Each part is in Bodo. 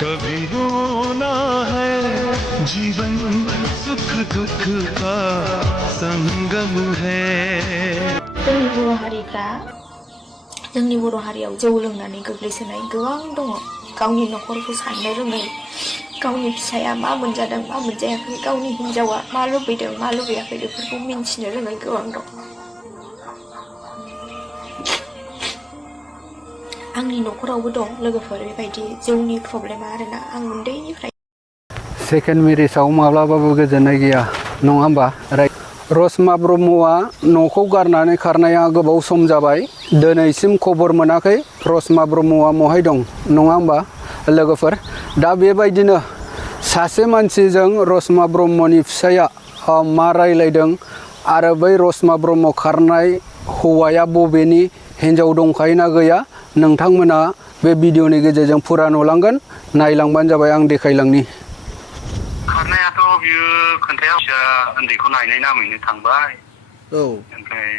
कभी रोना है जीवन सुख दुख का संगम है जोंनि बर' हारियाव जौ लोंनानै गोग्लैसोनाय गोबां दङ गावनि न'खरखौ साननो रोङै गावनि फिसाया मा मोनजादों मा मोनजायाखै गावनि हिनजावा मा लुबैदों मा लुबैयाखै बेफोरखौ मिन्थिनो रोङै गोबां दं आंनि न'खरावबो दं लोगोफोर बेबायदि जौनि प्रब्लेमा आरोना आं उन्दैनिफ्राय सेकेन्ड मेरिजआव माब्लाबाबो गोजोननाय गैया नङा होमबा रशमा ब्रह्मआ न'खौ गारनानै खारनाया गोबाव सम जाबाय दिनैसिम खबर मोनाखै रशमा ब्रह्मआ महाय दं नङा होमबा लोगोफोर दा बेबायदिनो सासे मानसिजों रशमा ब्रह्मनि फिसाया मा रायलायदों आरो बै रशमा ब्रह्म खारनाय हौवाया बबेनि हिन्जाव दंखायो ना गैया नोंथांमोना बे भिडिअनि गेजेरजों फुरा नुलांगोन नायलांबानो जाबाय आं देखायलांनि खारनायाथ' बियो खोन्थाया उन्दैखौ नायनाय नामैनो थांबाय औ ओमफ्राय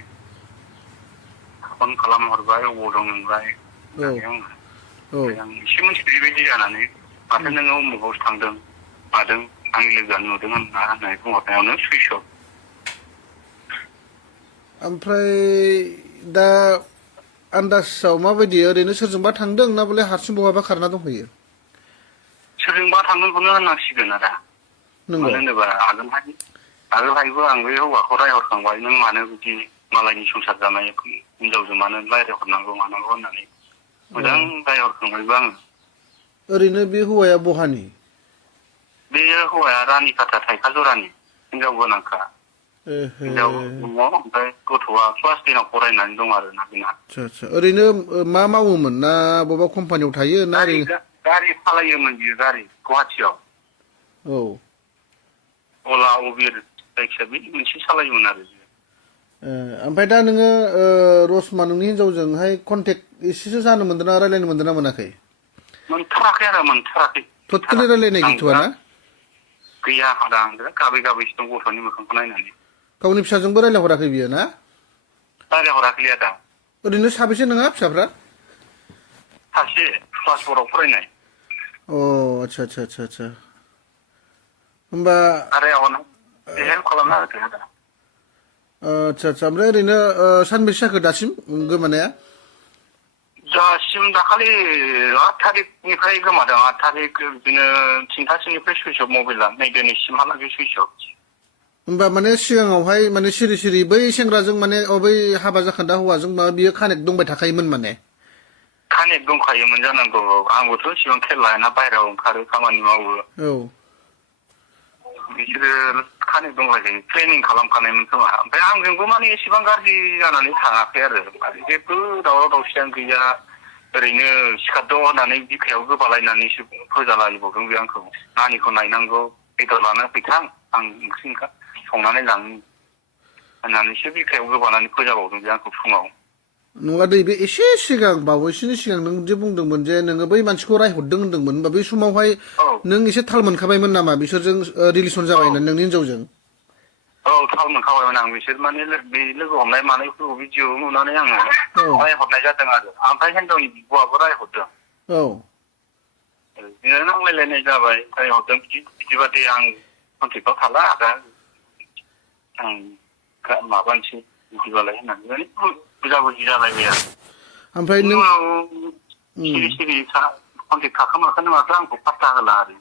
फन खालामहरबाय अबाव दं नोंलाय होननानै आं एसे मिथिबाय बेबायदि जानानै माथो नोङो उमुगावसो थांदों मादों आंनि लोगोआ नुदों होननानै बुंहरनायावनो सुइस अफ ओमफ्राय दा आन्दाजाव माबायदि ओरैनो सोरजोंबा थांदों ना बले हारसिं बहाबा खारना दंहैयो सोरजोंबा थांदोंखौनो होननांसिगोन आरो मानो होनोबा आगोलहायबो आं बे हौवाखौ रायहरखांबाय नों मानो बिदि मालायनि संसार जानाय हिनजावजों मानो रायहरनांगौ मानांगौ होननानै मोजां रायहरखांबायबो आङो ओरैनो बे हौवाया बहानि बे हौवाया रानिखाथा थाइखा जरानि हिनजाव गोनांखा हिनजाव दङ ओमफ्राय गथ'आ क्लास 10 आव फरायनानै दं आरो ना बेना आच्छा ओरैनो मा मावोमोन ना बबेबा कम्पानियाव थायो ना गारि सालायोमोन बियो गारि गुवाहाटियाव औ अला उबेर जायखिया बे मोनसे सालायोमोन आरो ओमफ्राय दा नोङो रशमा नोंनि हिनजावजोंहाय कन्टेक्ट एसेसो जानो मोन्दों ना रायलायनो मोन्दों ना मोनाखै मोनथाराखै आरो मोनथाराखै टटेलि रायलायनाय गैथ'आ ना गैया आदा आं गाबै गाबैसो दं गथ'नि मोखांखौ नायनानै गावनि फिसाजोंबो रायलायहराखै बियो ना रायलायहराखै आदा ओरैनो साबेसे नोंहा फिसाफ्रा सासे क्लास 4 आव फरायनाय अ आच्छा होमबा हेल्प खालामना होदो आदा आच्छा ओमफ्राय ओरैनो सानबेसे जाखो दासिम गोमानाया दासिम दाखालि 8 थारिखनिफ्राय गोमादों 8 थारिख बिदिनो 3थासोनिफ्राय सुइस अफ मबाइला नै दिनैसिमहालागै सुइस अफ होमबा माने सिगाङावहाय माने सिरि सिरि बै सेंग्राजों माने बै हाबा जाखान्दा हौवाजों मा बियो कानेक्ट दंबाय थाखायोमोन माने कानेक्ट दंखायोमोन जानांगौ आंबोथ' इसेबां खेल लायाना बाहेरायाव ओंखारो खामानि मावो औ बिसोरो कानेक्ट दंलायखायो प्लेनिं खालामखानायमोन खोमा ओमफ्राय आंजोंबो माने एसेबां गाज्रि जानानै थाङाखै आरो जेबो दावराव दावसियानो गैया ओरैनो सिखारद' होननानै बिखायाव गोबालायनानैसो फोजालायबावदों बे आंखौ नानिखौ नायनांगौ बेदर लाना फैथां आं ओंख्रि संनानै लांनि होननानैसो बिखायाव गोबानानै फोजाबावदों बे आंखौ फुङाव नङा दै बे एसे सिगां बावैसोनि सिगां नों जे बुंदोंमोन जे नोङो बै मानसिखौ रायहरदों होनदोंमोन होनबा बै समावहाय नों एसे थाल मोनखाबायमोन नामा बिसोरजों रिलेसन जाबाय होननानै नोंनि हिनजावजों औ थाल मोनखाबायमोन आं बिसोर माने बे लोगो हमनाय मानायफोरखौ भिडिअ नुनानै आङो रायहरनाय जादों आरो ओमफ्राय हिनजावनि बिब'आबो रायहरदों औ बिदिनो नांलायलायनाय जाबाय रायहरदों बिदिबादि आं कन्टेक्टआव थाला दा आं माबानोसै बिदिबालाय होननानै माने बुजाबुजि जालायबाय आरो ओमफ्राय नों सिरि सिरि कन्टेक्ट थाखोमाखोनो माथो आंखौ पात्ता होला आरो